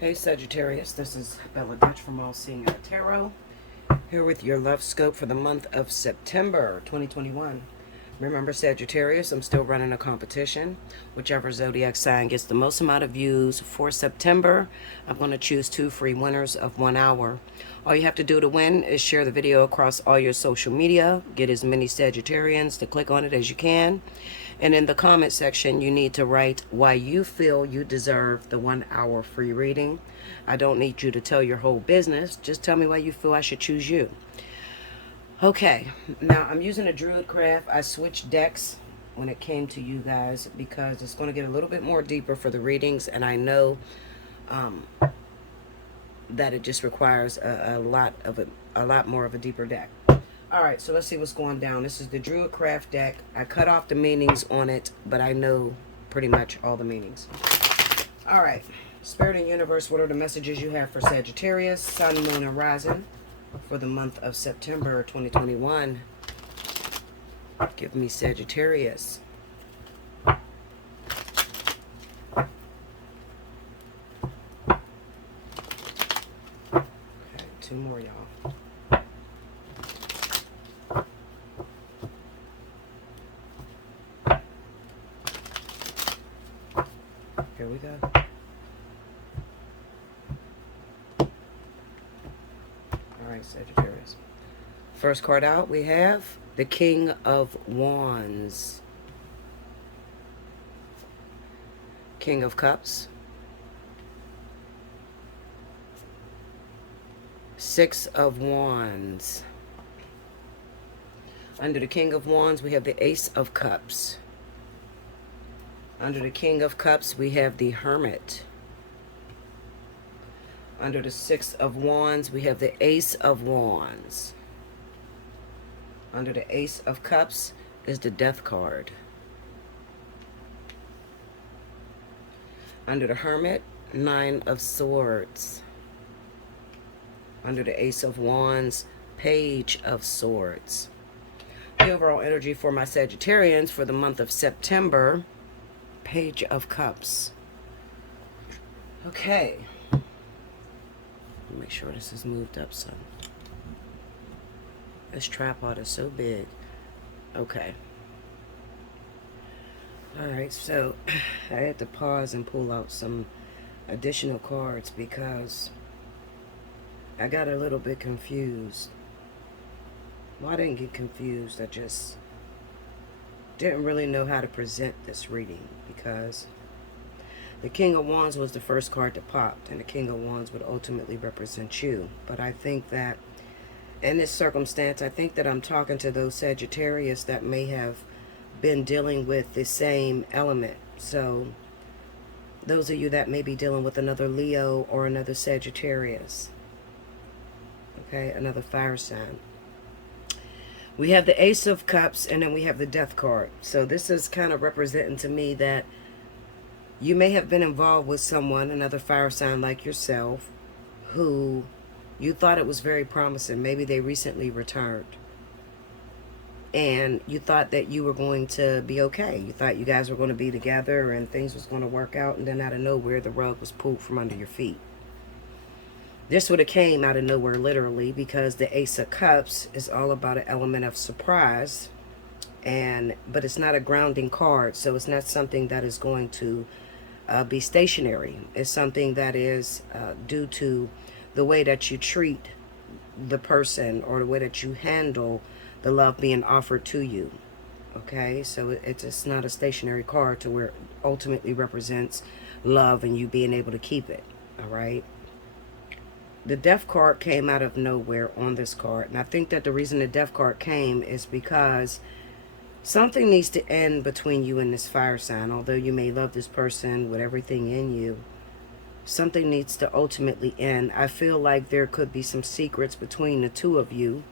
Hey Sagittarius, this is Bella Dutch from Allseeingeyetarot, here with your love scope for the month of September 2021. Remember Sagittarius, I'm still running a competition. Whichever zodiac sign gets the most amount of views for September, I'm going to choose 2 free winners of 1 hour. All you have to do to win is share the video across all your social media, get as many Sagittarians to click on it as you can. And in the comment section, you need to write why you feel you deserve the 1 hour free reading. I don't need you to tell your whole business. Just tell me why you feel I should choose you. Okay, now I'm using a Druid craft. I switched decks when it came to you guys because it's going to get a little bit more deeper for the readings, and I know that it just requires a lot more of a deeper deck. All right, so let's see what's going down. This is the Druid Craft deck. I cut off the meanings on it, but I know pretty much all the meanings. All right, Spirit and Universe, what are the messages you have for Sagittarius, Sun, Moon, and Rising for the month of September 2021? Give me Sagittarius. Okay, 2 more, y'all. Here we go. Alright, Sagittarius. First card out, we have the King of Wands. King of Cups. 6 of Wands. Under the King of Wands, we have the Ace of Cups. Under the King of Cups, we have the Hermit. Under the 6 of Wands, we have the Ace of Wands. Under the Ace of Cups is the Death card. Under the Hermit, 9 of Swords. Under the Ace of Wands, Page of Swords. The overall energy for my Sagittarians for the month of September, Page of Cups. Okay. Make sure this is moved up some. This tripod is so big. Okay. Alright, so I had to pause and pull out some additional cards because I got a little bit confused. Well, I didn't get confused. I just didn't really know how to present this reading because the King of Wands was the first card that popped, and the King of Wands would ultimately represent you. But I think that in this circumstance, I think that I'm talking to those Sagittarius that may have been dealing with the same element. So those of you that may be dealing with another Leo or another Sagittarius, okay, another fire sign. We have the Ace of Cups, and then we have the Death card. So this is kind of representing to me that you may have been involved with someone, another fire sign like yourself, who you thought it was very promising. Maybe they recently returned. And you thought that you were going to be okay. You thought you guys were going to be together and things was going to work out. And then out of nowhere, the rug was pulled from under your feet. This would have came out of nowhere, literally, because the Ace of Cups is all about an element of surprise. But it's not a grounding card, so it's not something that is going to be stationary. It's something that is due to the way that you treat the person or the way that you handle the love being offered to you. Okay, so it's not a stationary card to where it ultimately represents love and you being able to keep it. All right. The Death card came out of nowhere on this card. And I think that the reason the Death card came is because something needs to end between you and this fire sign. Although you may love this person with everything in you, something needs to ultimately end. I feel like there could be some secrets between the two of you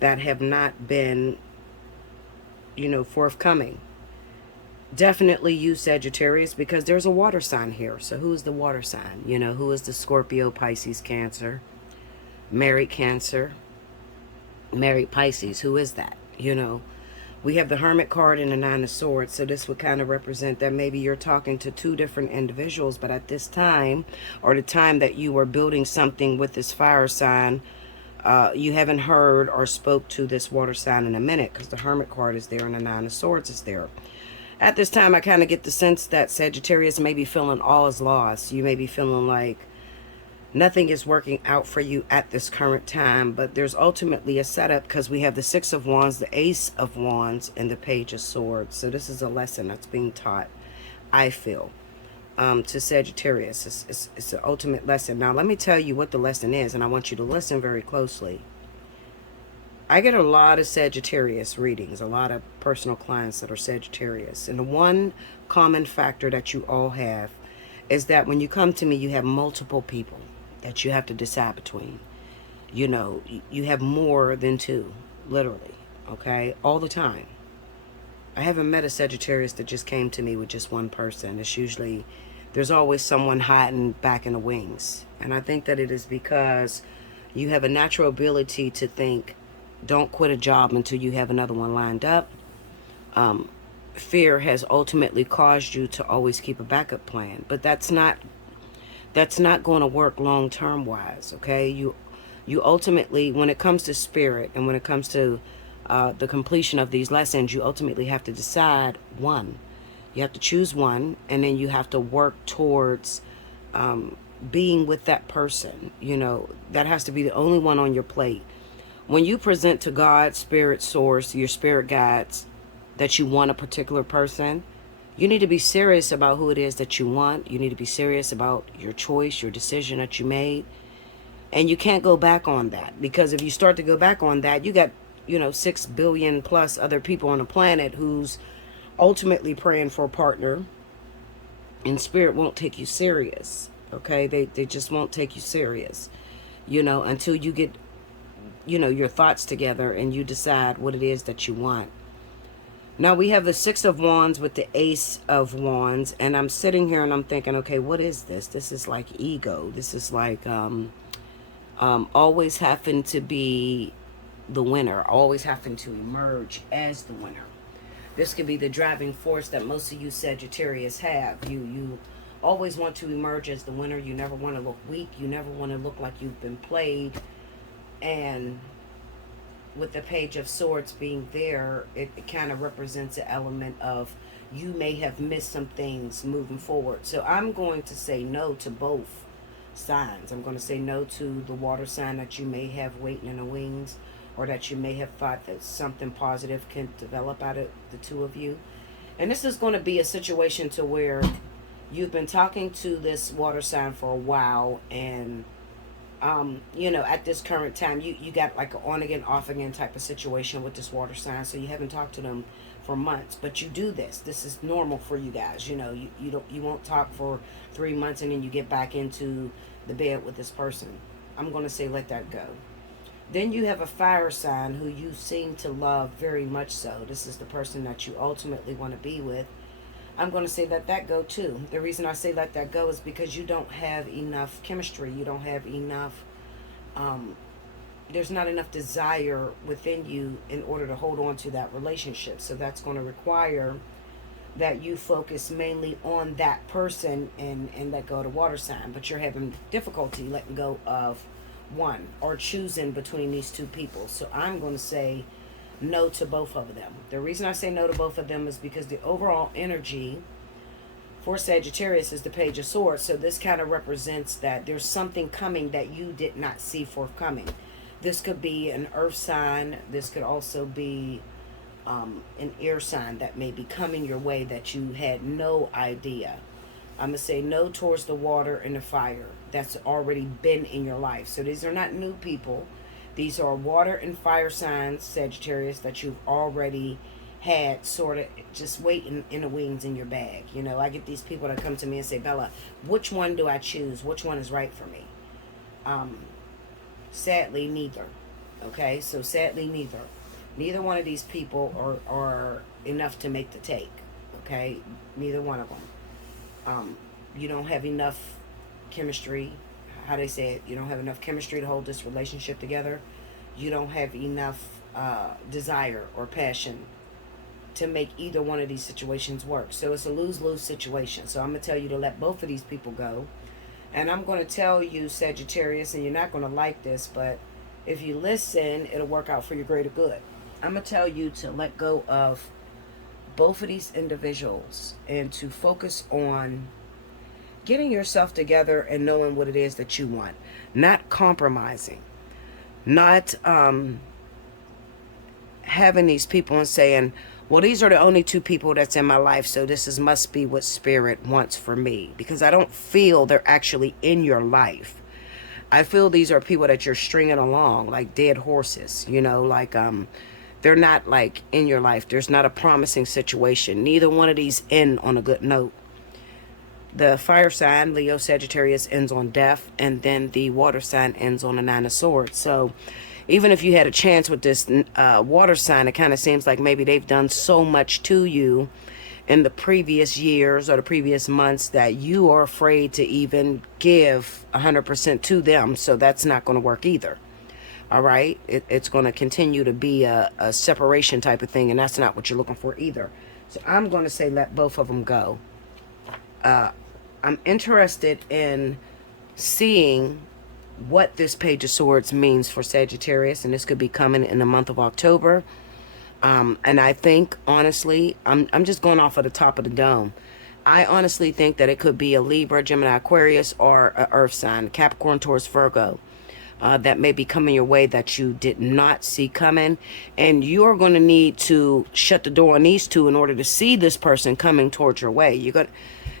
that have not been, forthcoming. Definitely you, Sagittarius, because there's a water sign here. So who is the water sign? Who is the Scorpio, Pisces, Cancer, married Cancer, married Pisces? Who is that? We have the Hermit card and the Nine of Swords. So this would kind of represent that maybe you're talking to two different individuals, but at this time, or the time that you were building something with this fire sign, you haven't heard or spoke to this water sign in a minute, because the Hermit card is there and the Nine of Swords is there. At this time, I kind of get the sense that Sagittarius may be feeling all is lost. You may be feeling like nothing is working out for you at this current time, but there's ultimately a setup, because we have the Six of Wands, the Ace of Wands, and the Page of Swords. So this is a lesson that's being taught, I feel, to Sagittarius. It's an ultimate lesson. Now, let me tell you what the lesson is, and I want you to listen very closely. I get a lot of Sagittarius readings, a lot of personal clients that are Sagittarius. And the one common factor that you all have is that when you come to me, you have multiple people that you have to decide between. You know, you have more than two, literally, okay, all the time. I haven't met a Sagittarius that just came to me with just one person. It's usually, there's always someone hiding back in the wings. And I think that it is because you have a natural ability to think, don't quit a job until you have another one lined up. Fear has ultimately caused you to always keep a backup plan, but that's not going to work long term wise. Okay, you ultimately, when it comes to spirit and when it comes to the completion of these lessons, you ultimately have to decide one. You have to choose one, and then you have to work towards being with that person. You know, that has to be the only one on your plate. When you present to God, spirit, source, your spirit guides, that you want a particular person, you need to be serious about who it is that you want. You need to be serious about your choice, your decision that you made. And you can't go back on that, because if you start to go back on that, you got, 6 billion plus other people on the planet who's ultimately praying for a partner, and spirit won't take you serious. Okay, they just won't take you serious, until you get your thoughts together and you decide what it is that you want. Now we have the Six of Wands with the Ace of Wands, and I'm sitting here and I'm thinking, okay, what is this? This is like ego. This is like always having to be the winner, always having to emerge as the winner. This could be the driving force that most of you Sagittarius have. You always want to emerge as the winner. You never want to look weak. You never want to look like you've been played. And with the Page of Swords being there, it kind of represents an element of you may have missed some things moving forward. So I'm going to say no to both signs. I'm going to say no to the water sign that you may have waiting in the wings, or that you may have thought that something positive can develop out of the two of you. And this is going to be a situation to where you've been talking to this water sign for a while, and at this current time, you got like an on again, off again type of situation with this water sign. So you haven't talked to them for months, but you do this. This is normal for you guys. You won't talk for 3 months and then you get back into the bed with this person. I'm going to say let that go. Then you have a fire sign who you seem to love very much so. This is the person that you ultimately want to be with. I'm going to say let that go too. The reason I say let that go is because you don't have enough chemistry. You don't have enough, there's not enough desire within you in order to hold on to that relationship. So that's going to require that you focus mainly on that person and let go of the water sign. But you're having difficulty letting go of one or choosing between these two people. So I'm going to say no to both of them. The reason I say no to both of them is because the overall energy for Sagittarius is the Page of Swords. So this kind of represents that there's something coming that you did not see forthcoming. This could be an earth sign. This could also be an air sign that may be coming your way that you had no idea. I'm going to say no towards the water and the fire that's already been in your life. So these are not new people. These are water and fire signs, Sagittarius, that you've already had sort of just waiting in the wings in your bag. I get these people that come to me and say, Bella, which one do I choose? Which one is right for me? Sadly, neither. Okay, so sadly, neither. Neither one of these people are enough to make the take. Okay, neither one of them. You don't have enough chemistry. How they say it, you don't have enough chemistry to hold this relationship together. You don't have enough desire or passion to make either one of these situations work. So it's a lose-lose situation. So I'm going to tell you to let both of these people go. And I'm going to tell you, Sagittarius, and you're not going to like this, but if you listen, it'll work out for your greater good. I'm going to tell you to let go of both of these individuals and to focus on getting yourself together and knowing what it is that you want. Not compromising. Not having these people and saying, well, these are the only two people that's in my life, so must be what spirit wants for me. Because I don't feel they're actually in your life. I feel these are people that you're stringing along like dead horses, you know, like they're not like in your life. There's not a promising situation. Neither one of these end on a good note. The fire sign, Leo, Sagittarius, ends on death, and then the water sign ends on the 9 of Swords. So even if you had a chance with this water sign, it kind of seems like maybe they've done so much to you in the previous years or the previous months that you are afraid to even give 100% to them. So that's not going to work either. All right. It's going to continue to be a separation type of thing. And that's not what you're looking for either. So I'm going to say let both of them go. I'm interested in seeing what this Page of Swords means for Sagittarius, and this could be coming in the month of October. And I think, honestly, I'm just going off of the top of the dome. I honestly think that it could be a Libra, Gemini, Aquarius, or an Earth sign, Capricorn, Taurus, Virgo, that may be coming your way that you did not see coming. And you're going to need to shut the door on these two in order to see this person coming towards your way. You're going to...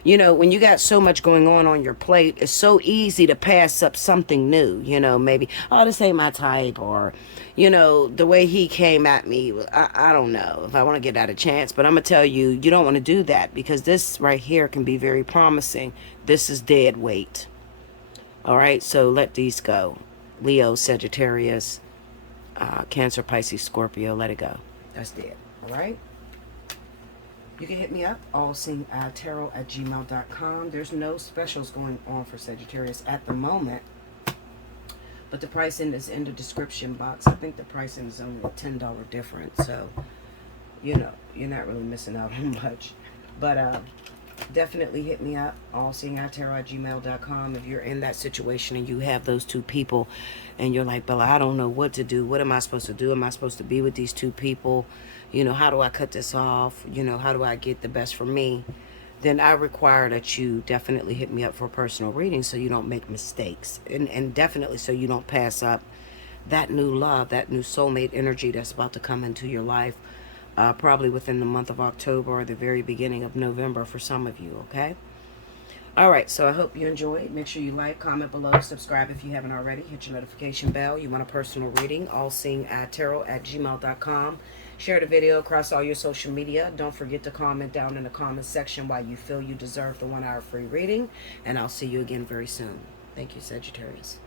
You know, when you got so much going on your plate, it's so easy to pass up something new. You know, maybe, oh, this ain't my type. Or, you know, the way he came at me, I don't know if I want to get that a chance. But I'm going to tell you, you don't want to do that. Because this right here can be very promising. This is dead weight. All right, so let these go. Leo, Sagittarius, Cancer, Pisces, Scorpio, let it go. That's dead. All right. You can hit me up, allseeingeyetarot@gmail.com. There's no specials going on for Sagittarius at the moment. But the pricing is in the description box. I think the pricing is only a $10 difference. So, you know, you're not really missing out on much. But definitely hit me up, allseeingeyetarot@gmail.com. If you're in that situation and you have those two people and you're like, Bella, I don't know what to do. What am I supposed to do? Am I supposed to be with these two people? You know, how do I cut this off? You know, how do I get the best for me? Then I require that you definitely hit me up for a personal reading so you don't make mistakes. And definitely so you don't pass up that new love, that new soulmate energy that's about to come into your life. Probably within the month of October or the very beginning of November for some of you, okay? All right, so I hope you enjoyed. Make sure you like, comment below, subscribe if you haven't already. Hit your notification bell. You want a personal reading, allseeingeyetarot@gmail.com. Share the video across all your social media. Don't forget to comment down in the comment section why you feel you deserve the 1-hour free reading. And I'll see you again very soon. Thank you, Sagittarius.